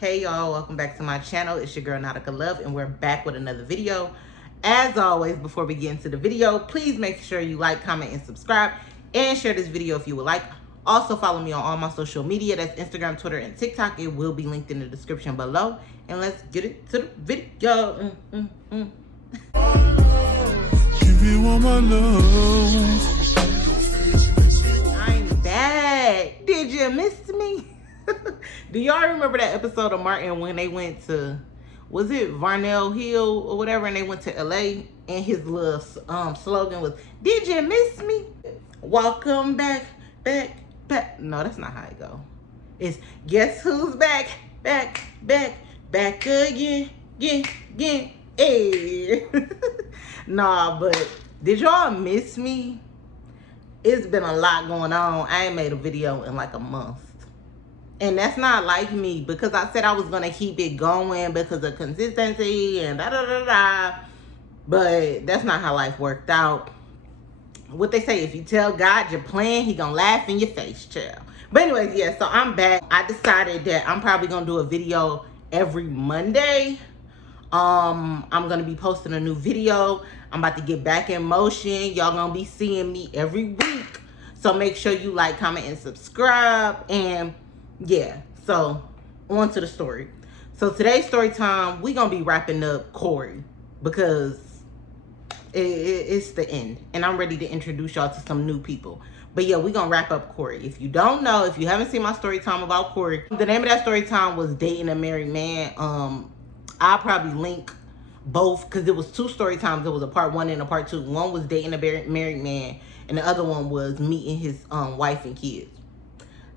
Hey y'all, welcome back to my channel. It's your girl Nautica Love, and we're back with another video. As always, before we get into the video, please make sure you like, comment, and subscribe, and share this video if you would like. Also follow me on all my social media. That's Instagram, Twitter, and TikTok. It will be linked in the description below. And let's get it to the video. Give me all my love. I'm back. Did you miss me? Do y'all remember that episode of Martin when they went to, was it Varnell Hill or whatever, and they went to LA, and his little slogan was, "Did you miss me? Welcome back, back, back." No, that's not how it go. It's guess who's back, back, back, back again, again. Hey. Nah, but did y'all miss me? It's been a lot going on. I ain't made a video in like a month. And that's not like me, because I said I was going to keep it going because of consistency and da-da-da-da. But that's not how life worked out. What they say, if you tell God your plan, he going to laugh in your face, child. But anyways, yeah, so I'm back. I decided that I'm probably going to do a video every Monday. I'm going to be posting a new video. I'm about to get back in motion. Y'all going to be seeing me every week. So make sure you like, comment, and subscribe. And yeah, so on to the story. So today's story time, we're gonna be wrapping up Cory, because it's the end, and I'm ready to introduce y'all to some new people. But yeah, we're gonna wrap up Cory. If you don't know, if you haven't seen my story time about Cory, the name of that story time was Dating a Married Man. I'll probably link both, because it was two story times. It was a part 1 and a part 2. One was Dating a Married Man, and the other one was meeting his wife and kids.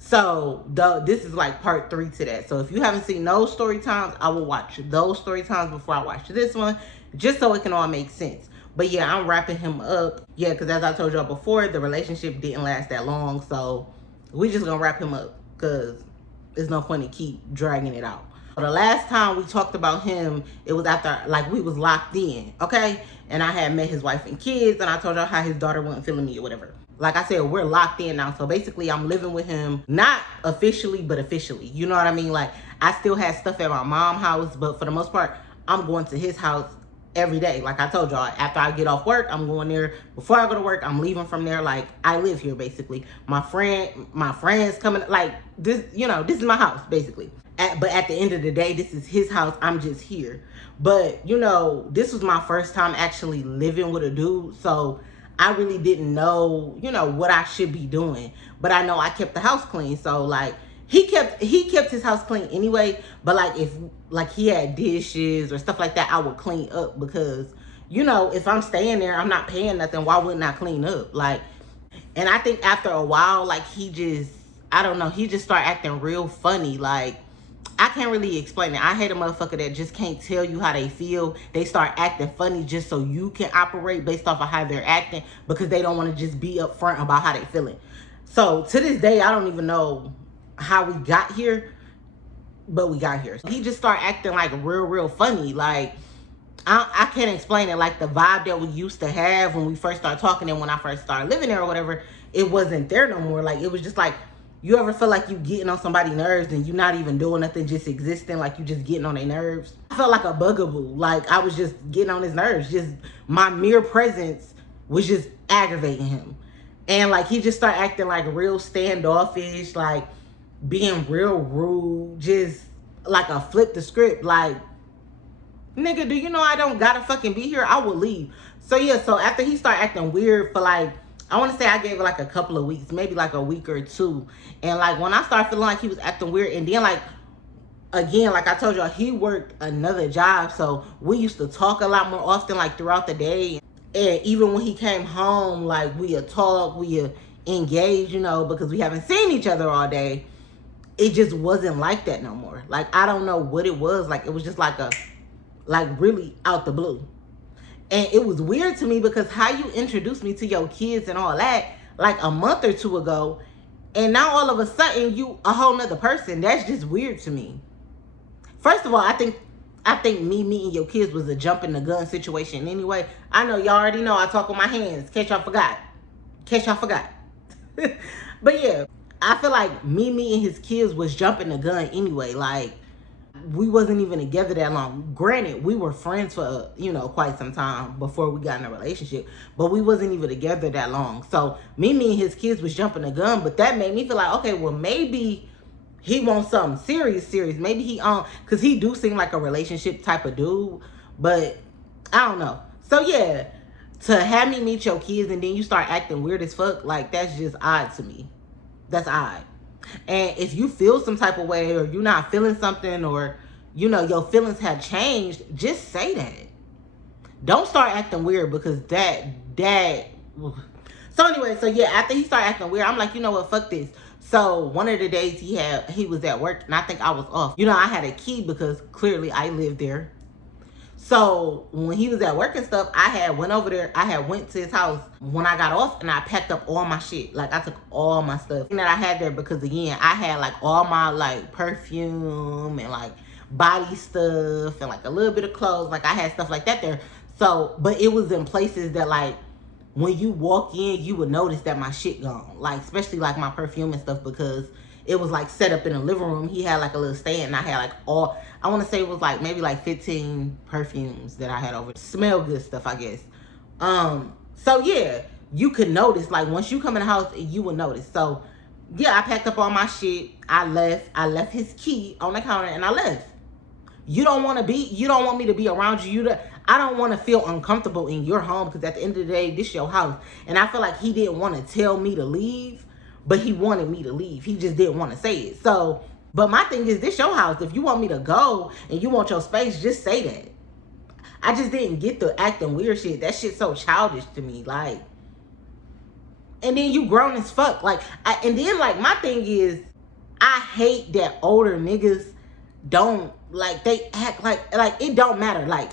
So this is like part 3 to that. So if you haven't seen those story times, I will watch those story times before I watch this one, just so it can all make sense. But yeah, I'm wrapping him up. Yeah, because as I told y'all before, the relationship didn't last that long. So we just gonna wrap him up, because there's no point in keep dragging it out. The last time we talked about him, it was after, like, we was locked in, okay? And I had met his wife and kids, and I told y'all how his daughter wasn't feeling me or whatever. Like I said, we're locked in now. So basically, I'm living with him, not officially, but officially. You know what I mean? Like, I still have stuff at my mom's house, but for the most part, I'm going to his house every day. Like I told y'all, after I get off work, I'm going there. Before I go to work, I'm leaving from there. Like, I live here, basically. My friends coming, like, this, you know, this is my house, basically. But at the end of the day, this is his house. I'm just here. But, you know, this was my first time actually living with a dude. So I really didn't know, you know, what I should be doing. But I know I kept the house clean. So, like, he kept his house clean anyway. But, like, if, like, he had dishes or stuff like that, I would clean up. Because, you know, if I'm staying there, I'm not paying nothing. Why wouldn't I clean up? Like, and I think after a while, like, he just, I don't know, he just started acting real funny. Like, I can't really explain it. I hate a motherfucker that just can't tell you how they feel. They start acting funny just so you can operate based off of how they're acting, because they don't want to just be upfront about how they feeling. So to this day, I don't even know how we got here, but we got here. So he just started acting like real funny. Like, I can't explain it. Like, the vibe that we used to have when we first started talking and when I first started living there or whatever, it wasn't there no more. Like, it was just like, you ever feel like you getting on somebody's nerves and you not even doing nothing, just existing, like you just getting on their nerves? I felt like a bugaboo. Like, I was just getting on his nerves. Just my mere presence was just aggravating him. And like, he just started acting like real standoffish, like being real rude, just like a flip the script. Like, nigga, do you know I don't gotta fucking be here? I will leave. So yeah, so after he started acting weird for like, I want to say I gave it like a couple of weeks, maybe like a week or 2. And like, when I started feeling like he was acting weird, and then like, again, like I told y'all, he worked another job. So we used to talk a lot more often, like throughout the day. And even when he came home, like, we'd talk, we'd engage, you know, because we haven't seen each other all day. It just wasn't like that no more. Like, I don't know what it was. Like, it was just like really out the blue. And it was weird to me, because how you introduced me to your kids and all that, like a month or 2 ago, and now all of a sudden you a whole nother person. That's just weird to me. First of all, I think me meeting your kids was a jump in the gun situation anyway. I know y'all already know I talk with my hands. In case y'all forgot. But yeah, I feel like me meeting his kids was jumping the gun anyway. Like, We wasn't even together that long. Granted, we were friends for, you know, quite some time before we got in a relationship, but we wasn't even together that long. So me and his kids was jumping the gun, but that made me feel like, okay, well, maybe he wants something serious. Maybe he, because he do seem like a relationship type of dude, but I don't know. So yeah, to have me meet your kids and then you start acting weird as fuck, like, that's just odd to me. That's odd. And if you feel some type of way, or you're not feeling something, or, you know, your feelings have changed, just say that. Don't start acting weird, because that so anyway, so yeah, after he started acting weird, I'm like, you know what, fuck this. So one of the days he was at work, and I think I was off. You know, I had a key because clearly I lived there. So when he was at work and stuff, I had went over there. I had went to his house when I got off, and I packed up all my shit. Like, I took all my stuff that I had there, because again, I had like all my like perfume and like body stuff and like a little bit of clothes. Like, I had stuff like that there. So, but it was in places that, like, when you walk in, you would notice that my shit gone. Like, especially like my perfume and stuff, because it was like set up in the living room. He had like a little stand, and I had like all, I want to say it was like maybe like 15 perfumes that I had over. Smell good stuff, I guess. So yeah, you could notice, like, once you come in the house, you would notice. So yeah, I packed up all my shit. I left his key on the counter, and I left. You don't want me to be around you. I don't want to feel uncomfortable in your home, because at the end of the day, this is your house. And I feel like he didn't want to tell me to leave, but he wanted me to leave. He just didn't want to say it. So, but my thing is, this your house. If you want me to go and you want your space, just say that. I just didn't get the acting weird shit. That shit's so childish to me. Like, and then you grown as fuck. Like, and then, like, my thing is, I hate that older niggas don't, like, they act like it don't matter. Like,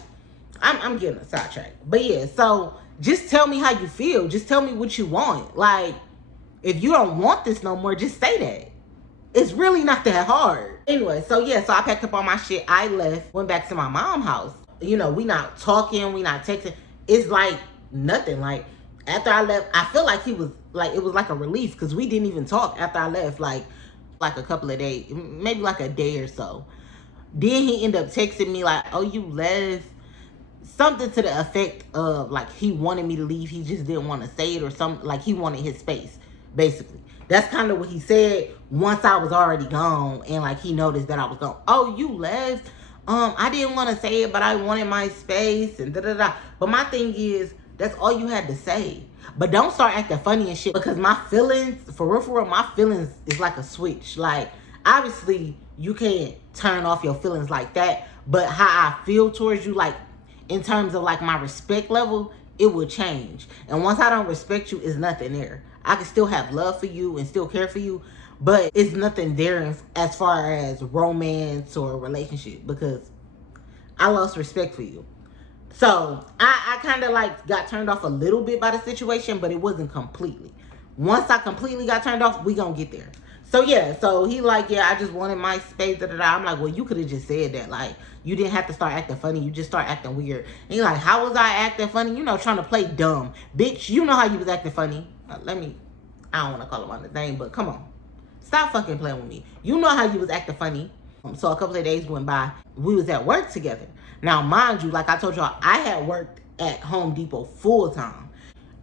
I'm getting a sidetrack. But yeah, so just tell me how you feel. Just tell me what you want. Like, if you don't want this no more, just say that. It's really not that hard. Anyway, so yeah, so I packed up all my shit. I left, went back to my mom's house. You know, we not talking, we not texting. It's like nothing. Like, after I left, I feel like he was like, it was like a relief, because we didn't even talk after I left. Like a couple of days, maybe like a day or so. Then he ended up texting me like, oh, you left? Something to the effect of, like, he wanted me to leave. He just didn't want to say it, or something. Like, he wanted his space, basically. That's kind of what he said once I was already gone, and like, he noticed that I was gone. Oh, you left? I didn't want to say it, but I wanted my space, and da-da-da. But my thing is, that's all you had to say. But don't start acting funny and shit, because my feelings, for real, my feelings is like a switch. Like, obviously, you can't turn off your feelings like that, but how I feel towards you, like, in terms of like my respect level, it will change. And once I don't respect you, it's nothing there. I can still have love for you and still care for you, but it's nothing there as far as romance or relationship, because I lost respect for you. So I kind of like got turned off a little bit by the situation, but it wasn't completely. Once I completely got turned off, we gonna get there. So yeah, so he like, yeah, I just wanted my space, da-da-da. I'm like, well, you could have just said that. Like, you didn't have to start acting funny. You just start acting weird. And he's like, how was I acting funny? You know, trying to play dumb. Bitch, you know how you was acting funny. I don't want to call him on his name, but come on. Stop fucking playing with me. You know how you was acting funny. So a couple of days went by. We was at work together. Now, mind you, like I told y'all, I had worked at Home Depot full time.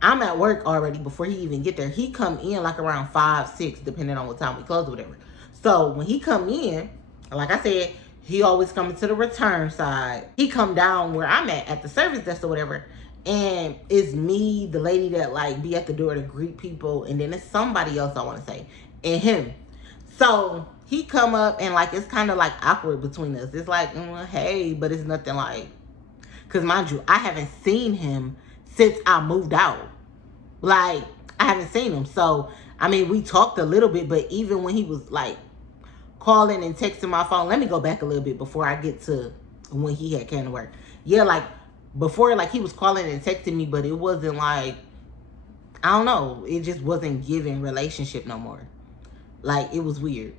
I'm at work already before he even get there. He come in like around 5, 6, depending on what time we close or whatever. So when he come in, like I said, he always coming to the return side. He come down where I'm at the service desk or whatever. And it's me, the lady that like be at the door to greet people. And then it's somebody else, I want to say, and him. So he come up and like, it's kind of like awkward between us. It's like, hey, but it's nothing like, because mind you, I haven't seen him since I moved out. Like, I haven't seen him. So, I mean, we talked a little bit, but even when he was like calling and texting my phone, let me go back a little bit before I get to when he had came to work. Yeah, like before, like he was calling and texting me, but it wasn't like, I don't know, it just wasn't giving relationship no more. Like, it was weird.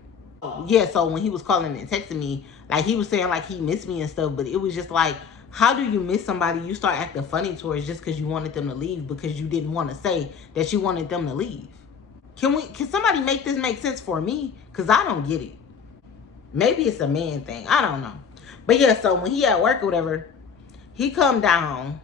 Yeah, so when he was calling and texting me, like he was saying like he missed me and stuff, but it was just like, how do you miss somebody you start acting funny towards just because you wanted them to leave, because you didn't want to say that you wanted them to leave? Can somebody make this make sense for me? Because I don't get it. Maybe it's a man thing. I don't know. But yeah, so when he at work or whatever, he come down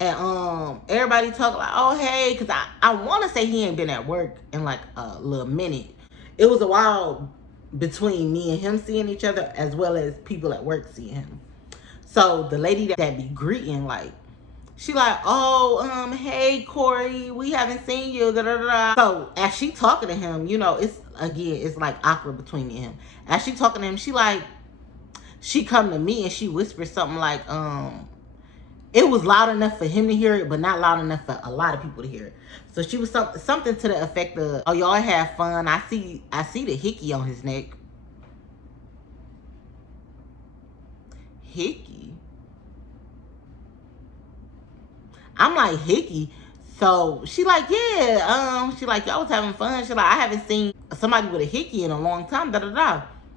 and everybody talk like, oh hey, cause I wanna say he ain't been at work in like a little minute. It was a while between me and him seeing each other as well as people at work seeing him. So the lady that be greeting, like, she like, oh, hey Cory, we haven't seen you, da da da. So as she talking to him, you know, it's like awkward between me and him. As she talking to him, she come to me and she whispers something like, it was loud enough for him to hear it, but not loud enough for a lot of people to hear it. So she was something to the effect of, oh, y'all have fun. I see the hickey on his neck. Hickey? I'm like, hickey? So she like, yeah, she like, y'all was having fun. She like, I haven't seen somebody with a hickey in a long time, da da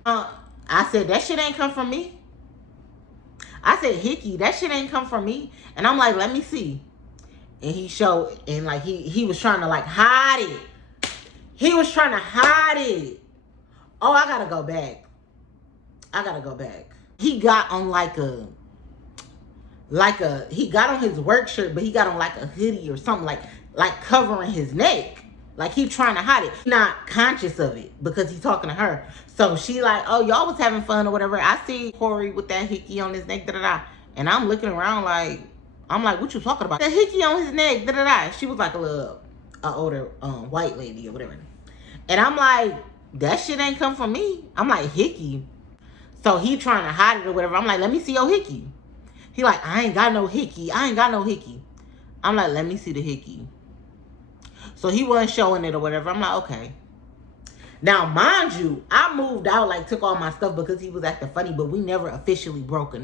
da. I said, that shit ain't come from me. I said, hickey, that shit ain't come from me. And I'm like, let me see. And he showed, and like he was trying to like hide it. He was trying to hide it. Oh, I gotta go back. He got on he got on his work shirt, but he got on like a hoodie or something like covering his neck. Like he trying to hide it. Not conscious of it because he's talking to her. So she like, oh, y'all was having fun or whatever. I see Cory with that hickey on his neck, da da da. And I'm looking around like, I'm like, what you talking about? The hickey on his neck, da da da. She was like a older white lady or whatever. And I'm like, that shit ain't come from me. I'm like, hickey. So he trying to hide it or whatever. I'm like, let me see your hickey. He like, I ain't got no hickey. I'm like, let me see the hickey. So he wasn't showing it or whatever. I'm like, okay. Now, mind you, I moved out, like took all my stuff because he was acting funny, but we never officially broke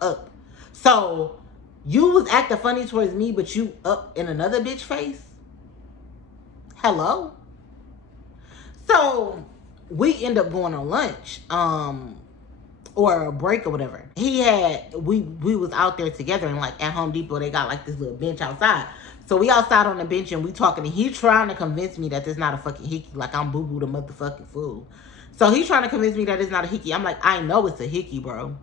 up. So you was acting funny towards me, but you up in another bitch face? Hello? So we end up going on lunch, or a break or whatever. We was out there together, and like at Home Depot, they got like this little bench outside. So we outside on the bench and we talking, and he trying to convince me that this not a fucking hickey, like I'm boo-boo the motherfucking fool. So he's trying to convince me that it's not a hickey. I'm like, I know it's a hickey, bro.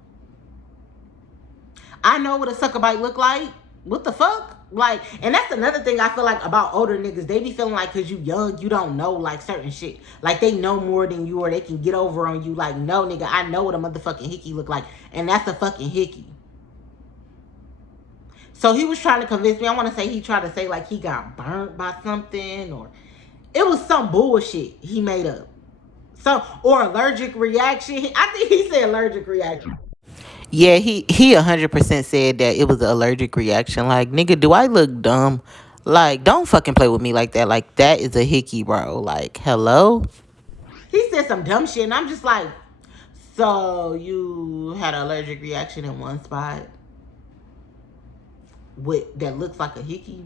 I know what a sucker bite look like. What the fuck? Like, and that's another thing I feel like about older niggas. They be feeling like because you young, you don't know like certain shit. Like they know more than you, or they can get over on you. Like, no, nigga, I know what a motherfucking hickey look like. And that's a fucking hickey. So he was trying to convince me. I want to say he tried to say like he got burnt by something, or it was some bullshit he made up. So, or allergic reaction. I think he said allergic reaction. Yeah, he 100% said that it was an allergic reaction. Like, nigga, do I look dumb? Like, don't fucking play with me like that. Like, that is a hickey, bro. Like, hello? He said some dumb shit, and I'm just like, so you had an allergic reaction in one spot that looks like a hickey?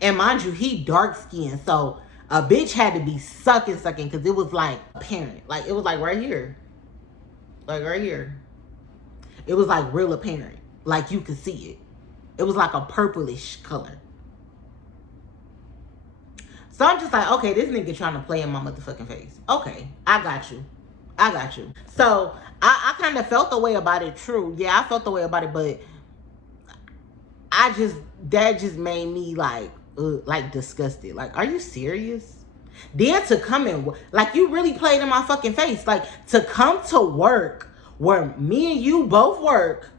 And mind you, he dark skinned, so a bitch had to be sucking, because it was like apparent. Like, it was like right here. Like right here. It was like real apparent. Like you could see it. It was like a purplish color. So I'm just like, okay, this nigga trying to play in my motherfucking face. Okay, I got you. So I kind of felt the way about it, true. Yeah, I felt the way about it, but that just made me like disgusted. Like, are you serious? Then to come in, like, you really played in my fucking face. Like, to come to work where me and you both work,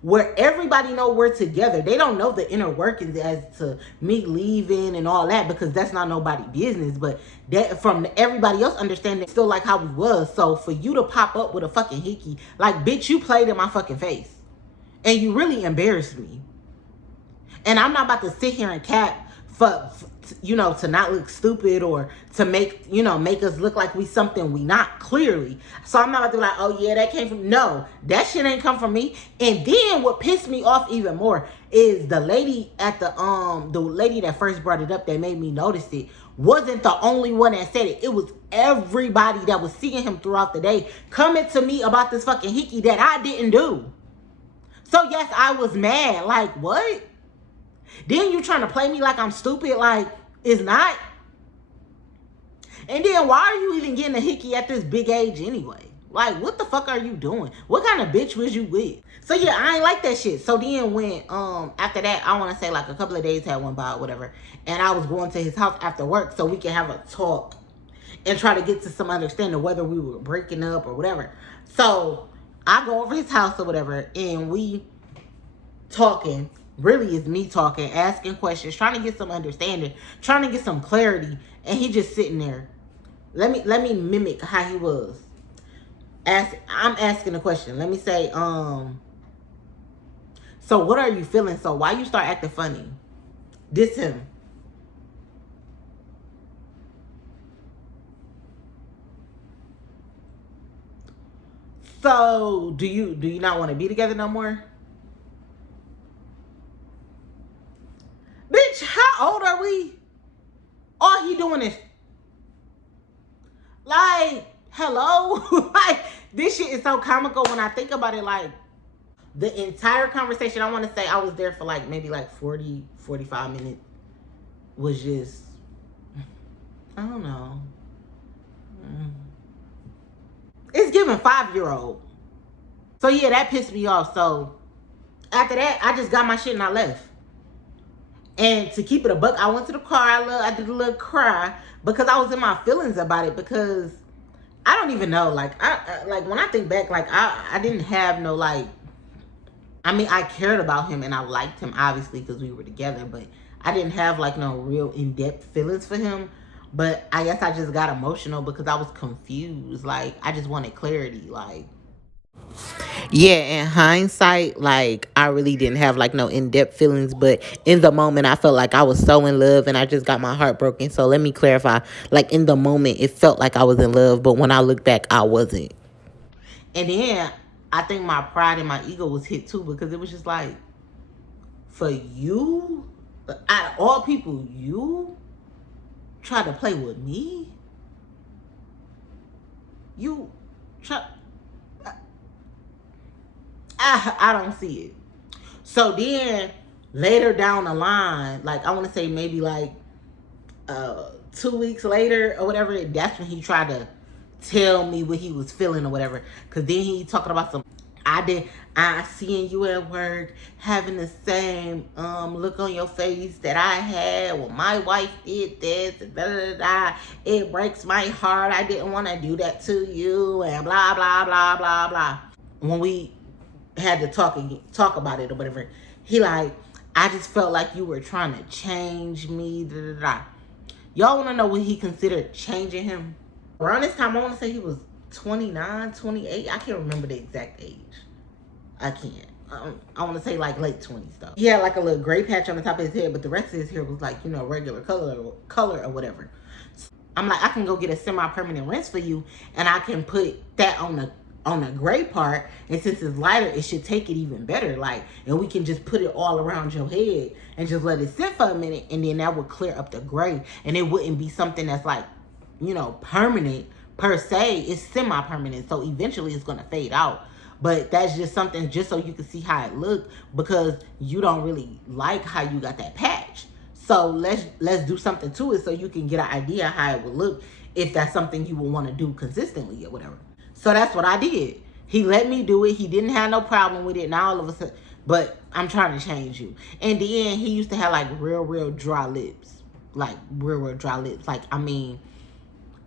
where everybody know we're together. They don't know the inner workings as to me leaving and all that, because that's not nobody's business. But that, from everybody else understanding, still like how we was. So for you to pop up with a fucking hickey, like, bitch, you played in my fucking face. And you really embarrassed me. And I'm not about to sit here and cap for you know, to not look stupid, or to make, you know, make us look like we something we not, clearly. So I'm not about to be like, oh yeah, that came from, no, that shit ain't come from me. And then what pissed me off even more is the lady at the lady that first brought it up, that made me notice it, wasn't the only one that said it. It was everybody that was seeing him throughout the day coming to me about this fucking hickey that I didn't do. So yes, I was mad. Like, what? Then you trying to play me like I'm stupid? Like, it's not. And then why are you even getting a hickey at this big age anyway? Like, what the fuck are you doing? What kind of bitch was you with? So yeah, I ain't like that shit. So then when after that, I want to say like a couple of days had went by or whatever, and I was going to his house after work so we can have a talk and try to get to some understanding whether we were breaking up or whatever. So I go over his house or whatever, and we talking. Really is me talking, asking questions, trying to get some understanding, trying to get some clarity, and he just sitting there. Let me mimic how he was. I'm asking a question. Let me say, so what are you feeling? So why you start acting funny? Diss him. So do you not want to be together no more? Bitch, how old are we? All he doing is like, hello? Like, this shit is so comical when I think about it. Like, the entire conversation, I want to say I was there for like maybe like 40, 45 minutes. Was just, I don't know. It's giving 5-year-old. So yeah, that pissed me off. So after that, I just got my shit and I left. And to keep it a buck, I went to the car. I did a little cry because I was in my feelings about it. Because I don't even know. Like like when I think back, like I didn't have no like. I mean, I cared about him and I liked him obviously because we were together, but I didn't have like no real in-depth feelings for him. But I guess I just got emotional because I was confused. Like I just wanted clarity. Like, yeah, in hindsight, like I really didn't have like no in-depth feelings, but in the moment I felt like I was so in love and I just got my heart broken. So let me clarify. Like in the moment it felt like I was in love, but when I look back I wasn't. And then I think my pride and my ego was hit too because it was just like, for you, out of all people, you try to play with me? You try, I don't see it. So then later down the line, like I want to say maybe like 2 weeks later or whatever, that's when he tried to tell me what he was feeling or whatever. Cause then he talking about some, I seeing you at work having the same look on your face that I had when my wife did this and da da da. It breaks my heart. I didn't want to do that to you and blah blah blah blah blah. When we had to talk about it or whatever, he like, I just felt like you were trying to change me. Da, da, da. Y'all want to know what he considered changing him? Around this time, I want to say he was 29, 28. I can't remember the exact age. I can't. I want to say like late 20s though. He had like a little gray patch on the top of his head, but the rest of his hair was like, you know, regular color or whatever. I'm like, I can go get a semi-permanent rinse for you, and I can put that on the gray part, and since it's lighter, it should take it even better. Like, and we can just put it all around your head and just let it sit for a minute, and then that would clear up the gray, and it wouldn't be something that's like, you know, permanent per se. It's semi-permanent, so eventually it's gonna fade out. But that's just something just so you can see how it looked, because you don't really like how you got that patch. So let's do something to it so you can get an idea how it would look if that's something you would want to do consistently or whatever. So that's what I did. He let me do it. He didn't have no problem with it. Now all of a sudden, but I'm trying to change you. And then he used to have like real dry lips. Like real dry lips. Like, I mean,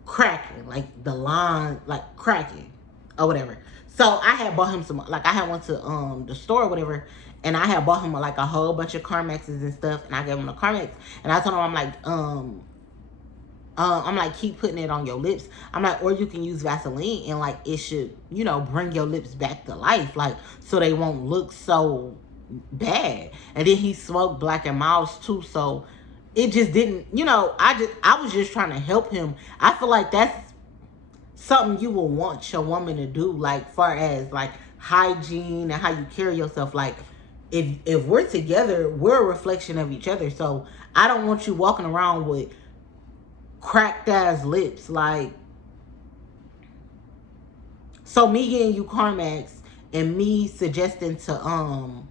cracking. Like the line, like cracking or whatever. So I had bought him some, like I had went to the store or whatever, and I had bought him like a whole bunch of Carmexes and stuff, and I gave him a Carmex, and I told him, I'm like, keep putting it on your lips. I'm like, or you can use Vaseline, and like it should, you know, bring your lips back to life, like so they won't look so bad. And then he smoked Black and Miles too, so it just didn't, you know, I was just trying to help him. I feel like that's something you will want your woman to do, like far as like hygiene and how you carry yourself. Like if we're together, we're a reflection of each other. So I don't want you walking around with cracked ass lips. Like, so me getting you Carmex and me suggesting to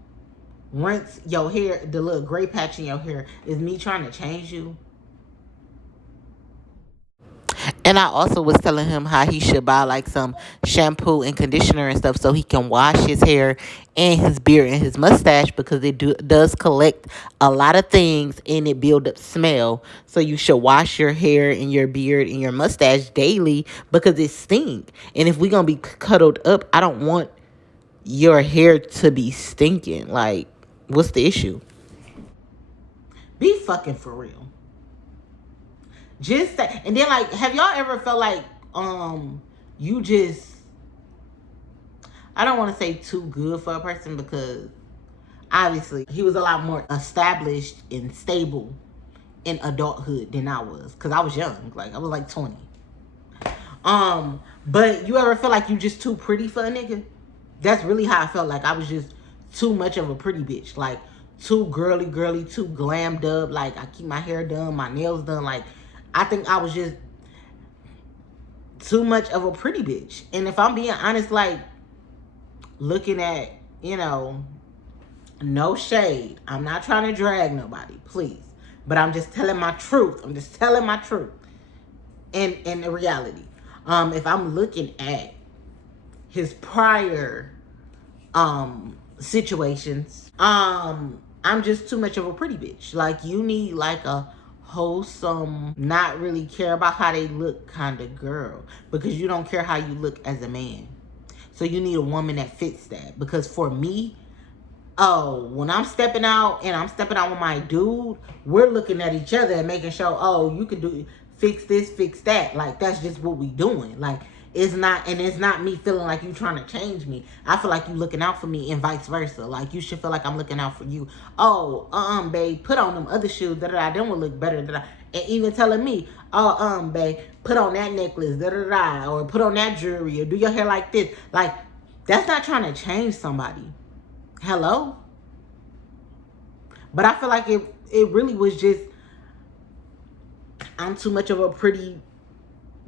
rinse your hair, the little gray patch in your hair, is me trying to change you? And I also was telling him how he should buy like some shampoo and conditioner and stuff so he can wash his hair and his beard and his mustache, because does collect a lot of things and it build up smell. So you should wash your hair and your beard and your mustache daily because it stink. And if we gonna be cuddled up, I don't want your hair to be stinking. Like, what's the issue? Be fucking for real. Just say, and then like, have y'all ever felt like you just, I don't want to say too good for a person, because obviously he was a lot more established and stable in adulthood than I was, because I was young. Like, I was like 20. But you ever feel like you just too pretty for a nigga? That's really how I felt. Like, I was just too much of a pretty bitch. Like, too girly, too glammed up. Like, I keep my hair done, my nails done. Like, I think I was just too much of a pretty bitch. And if I'm being honest, like, looking at, no shade. I'm not trying to drag nobody, please. But I'm just telling my truth. I'm just telling my truth. And the reality. If I'm looking at his prior situations, I'm just too much of a pretty bitch. Like, you need like a wholesome, not really care about how they look kind of girl, because you don't care how you look as a man. So you need a woman that fits that. Because for me, when I'm stepping out and I'm stepping out with my dude, we're looking at each other and making sure, you could fix this, fix that. Like, that's just what we doing. Like, it's not me feeling like you trying to change me. I feel like you looking out for me, and vice versa. Like, you should feel like I'm looking out for you. Babe, put on them other shoes, them will look better, and even telling me, babe, put on that necklace, or put on that jewelry, or do your hair like this. Like, that's not trying to change somebody. Hello? But I feel like it really was just, I'm too much of a pretty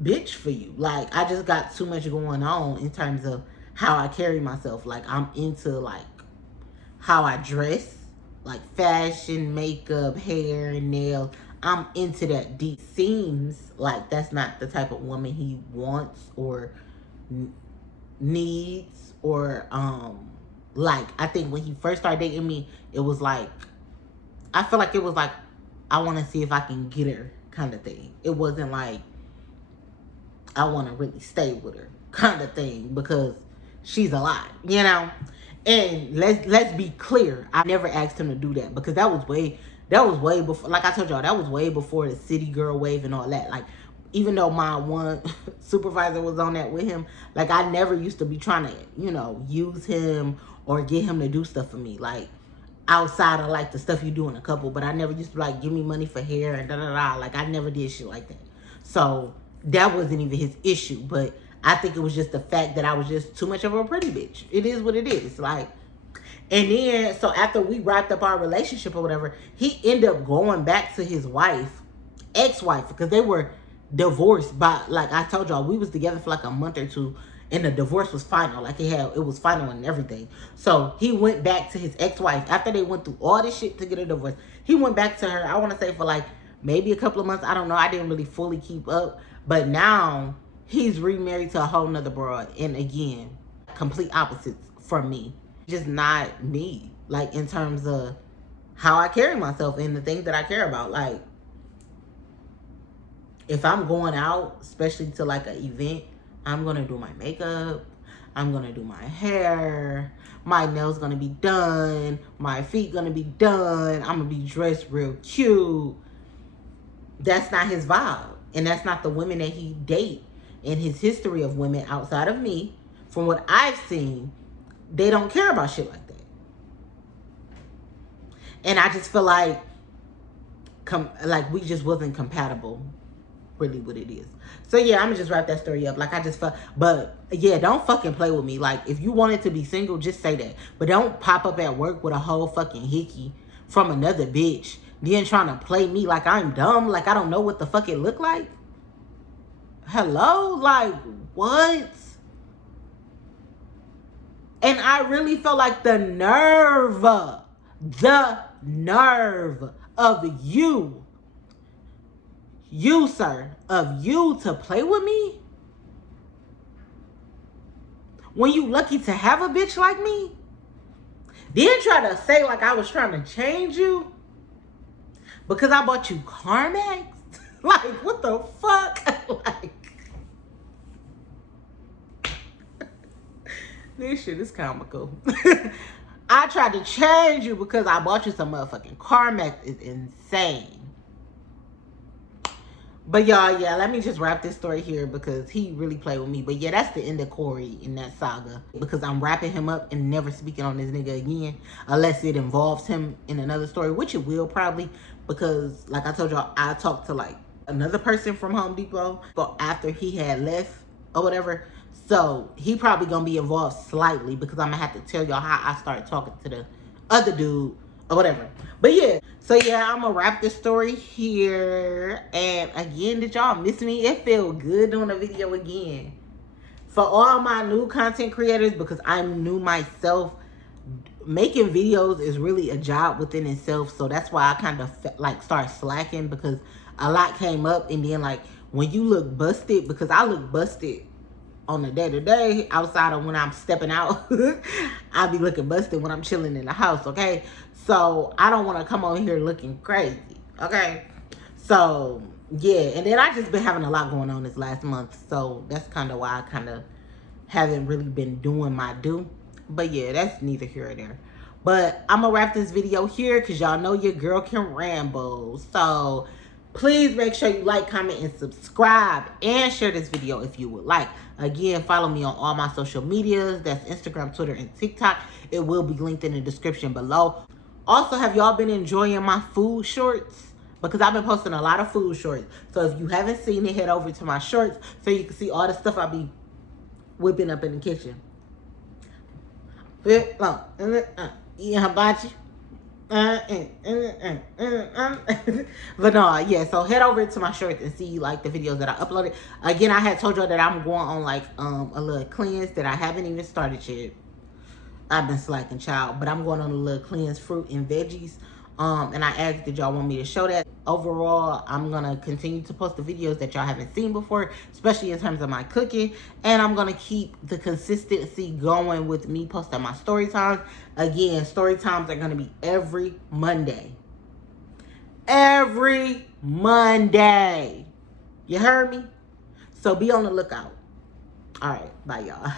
bitch for you. Like, I just got too much going on in terms of how I carry myself. Like, I'm into like how I dress, like fashion, makeup, hair, and nails. I'm into that deep. Seems like that's not the type of woman he wants or needs, or like, I think when he first started dating me, it was like, I feel like it was like, I want to see if I can get her kind of thing. It wasn't like, I want to really stay with her kind of thing, because she's a lot, And let's be clear, I never asked him to do that, because that was way before. Like I told y'all, that was way before the city girl wave and all that. Like, even though my one supervisor was on that with him, like, I never used to be trying to, use him or get him to do stuff for me. Like, outside of like the stuff you do in a couple, but I never used to like give me money for hair and Like, I never did shit like that. So that wasn't even his issue. But I think it was just the fact that I was just too much of a pretty bitch. It is what it is. Like, and then, so after we wrapped up our relationship or whatever, he ended up going back to his wife, ex-wife, because they were divorced by, like I told y'all, we was together for like a month or two, and the divorce was final. Like, it was final and everything. So he went back to his ex-wife after they went through all this shit to get a divorce. He went back to her, I want to say, for like maybe a couple of months. I don't know. I didn't really fully keep up. But now he's remarried to a whole nother broad. And again, complete opposites from me. Just not me. Like, in terms of how I carry myself and the things that I care about. Like, if I'm going out, especially to like an event, I'm going to do my makeup. I'm going to do my hair. My nails going to be done. My feet going to be done. I'm going to be dressed real cute. That's not his vibe. And that's not the women that he date. In his history of women outside of me, from what I've seen, they don't care about shit like that. And I just feel like we just wasn't compatible, really what it is. So yeah, I'm gonna just wrap that story up. Like, I just felt, but yeah, don't fucking play with me. Like, if you wanted to be single, just say that. But don't pop up at work with a whole fucking hickey from another bitch, then trying to play me like I'm dumb, like I don't know what the fuck it look like. Hello? Like, what? And I really felt like the nerve of you You, sir, of you to play with me? When you lucky to have a bitch like me? Then try to say like I was trying to change you because I bought you CarMax? Like, what the fuck? Like, this shit is comical. I tried to change you because I bought you some motherfucking CarMax. Is insane. But y'all, yeah, let me just wrap this story here because he really played with me. But yeah, that's the end of Cory in that saga. Because I'm wrapping him up and never speaking on this nigga again. Unless it involves him in another story, which it will probably. Because like I told y'all, I talked to like another person from Home Depot after he had left or whatever. So he probably gonna be involved slightly because I'm gonna have to tell y'all how I started talking to the other dude or whatever. But yeah, so yeah, I'm gonna wrap this story here. And again, did y'all miss me? It felt good doing a video again. For all my new content creators, because I'm new myself, making videos is really a job within itself. So that's why I kind of like started slacking, because a lot came up. And then like when you look busted, because I look busted on the day-to-day outside of when I'm stepping out, I'll be looking busted when I'm chilling in the house, okay? So I don't want to come on here looking crazy, okay? So yeah, and then I just been having a lot going on this last month, so that's kind of why I kind of haven't really been doing my due. But yeah, that's neither here or there. But I'm gonna wrap this video here because y'all know your girl can ramble. So please make sure you like, comment, and subscribe, and share this video if you would like. Again, follow me on all my social medias. That's Instagram, Twitter, and TikTok. It will be linked in the description below. Also, have y'all been enjoying my food shorts? Because I've been posting a lot of food shorts. So if you haven't seen it, head over to my shorts so you can see all the stuff I be whipping up in the kitchen. Eating hibachi. But no, yeah, so head over to my shorts and see like the videos that I uploaded. Again, I had told y'all that I'm going on like a little cleanse that I haven't even started yet. I've been slacking, child, but I'm going on a little cleanse, fruit and veggies. And I asked, did y'all want me to show that? Overall, I'm gonna continue to post the videos that y'all haven't seen before, especially in terms of my cooking. And I'm gonna keep the consistency going with me posting my story times. Again, story times are gonna be every Monday. Every Monday. You heard me? So be on the lookout. All right, bye y'all.